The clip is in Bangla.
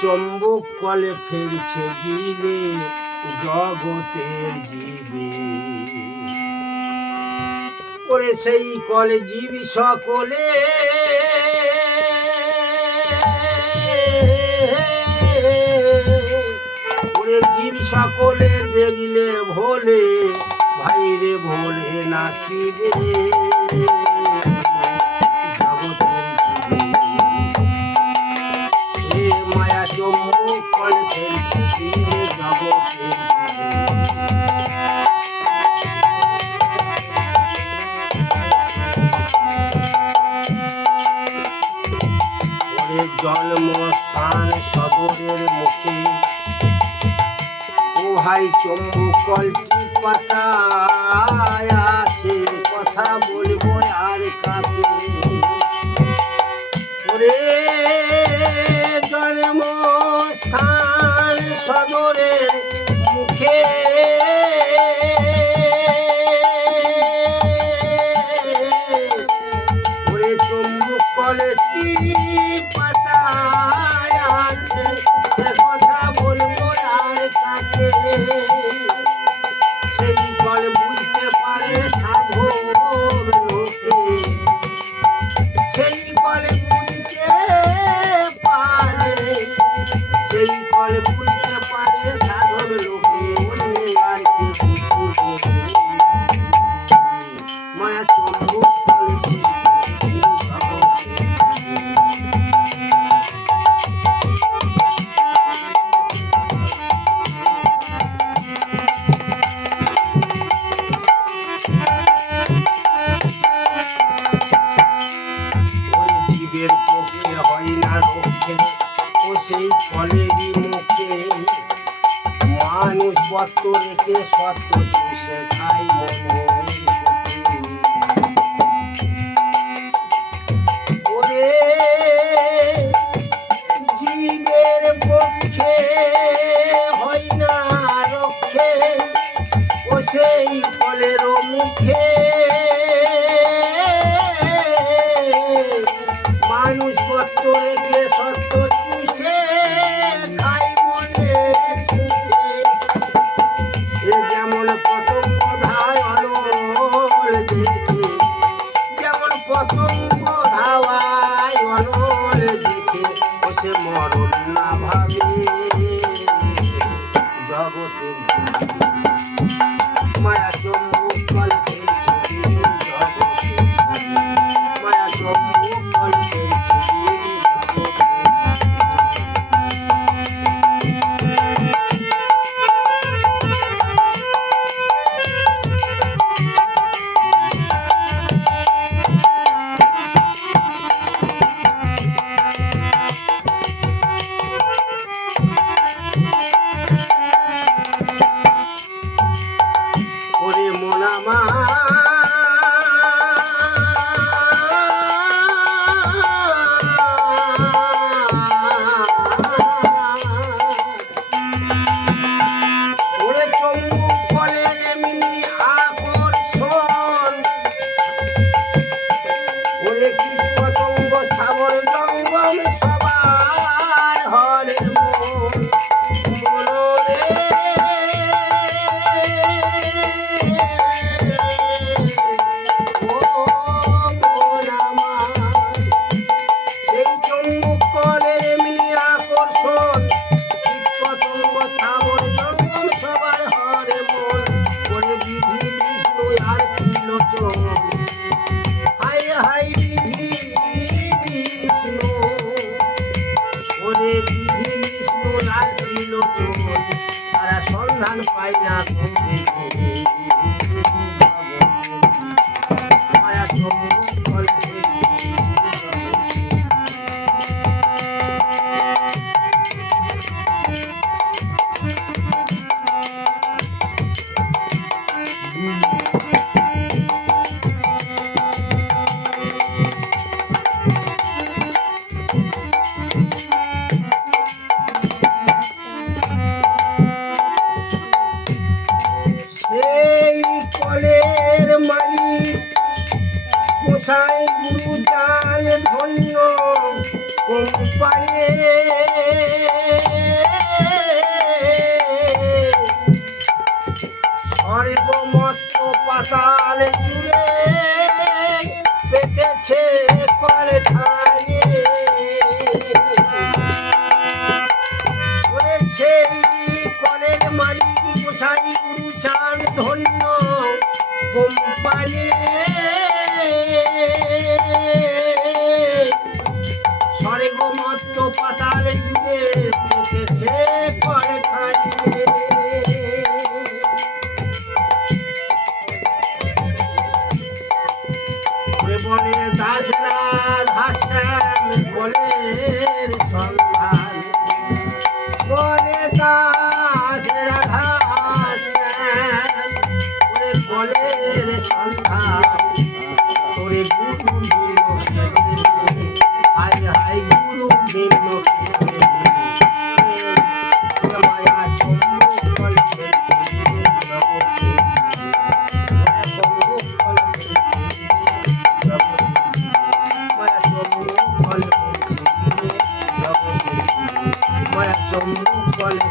চম্বুক কলে ফেলছে গিলে জগতের জীবে। ওরে সেই কলে জীবী সকলে ওরে জীব সকলে দেখলে ভোলে ভাইরে ভোলে নাচিবে মায়া চম্বুক কলে ফেলছে গিলে জগতের জন্মস্থান সদরের মুখে ও ভাই চম্বুক কলটি পাতায় আছে কথা বলবো আর কাকে। ওরে জন্মস্থান সদরের মুখে ওরে চম্বুক কলটি পাতায় আছে সে কথা বলবো আর কাকে। সেই কল বুঝতে পারে সাধুর লোকে সেই কল বুঝতে পারে সেই কল বুঝতে পারে সাধুর লোকে আর কি মায়া চম্বুক কলটি জীবের পক্ষে হয় না রক্ষে ও সেই ফলেরই মুখে মানুষ বত্ত রেখে সত্য চুষে খায় ওরে জীবের পক্ষে হয় না রক্ষে ও সেই ফলের মুখে মানুষ সত্য রেখে সত্য চুষে খাই মনে যেমন পতঙ্গ ধায় অনল দেখে যেমন পতঙ্গ ধাওয়ায় অনল দেখে বসে মরণ না ভাবে জগতের মায়া চম্বুক কলে ফেলছে জগতের মায়া চম্বুক কলে ওরে মোনামা ওরে চম্বুক কলের এমনি আকর্ষণ ওরে কীট পতঙ্গ স্থাবর জঙ্গম সবার হরের মন মনরে সেই চম্বুক কলের এমনি আকর্ষণ কীট পতঙ্গ স্থাবর জঙ্গম সবার হরে মন ওরে বিধি বিষ্ণু আর ত্রিলোচন হাই হাই বিধি বিষ্ণু ওরে বিধি বিষ্ণু আর ত্রিলোচন তারা সন্ধান পায় না মায়া চম্বুক কলে সেই কলের মালিক গোসাই চম্মু বলে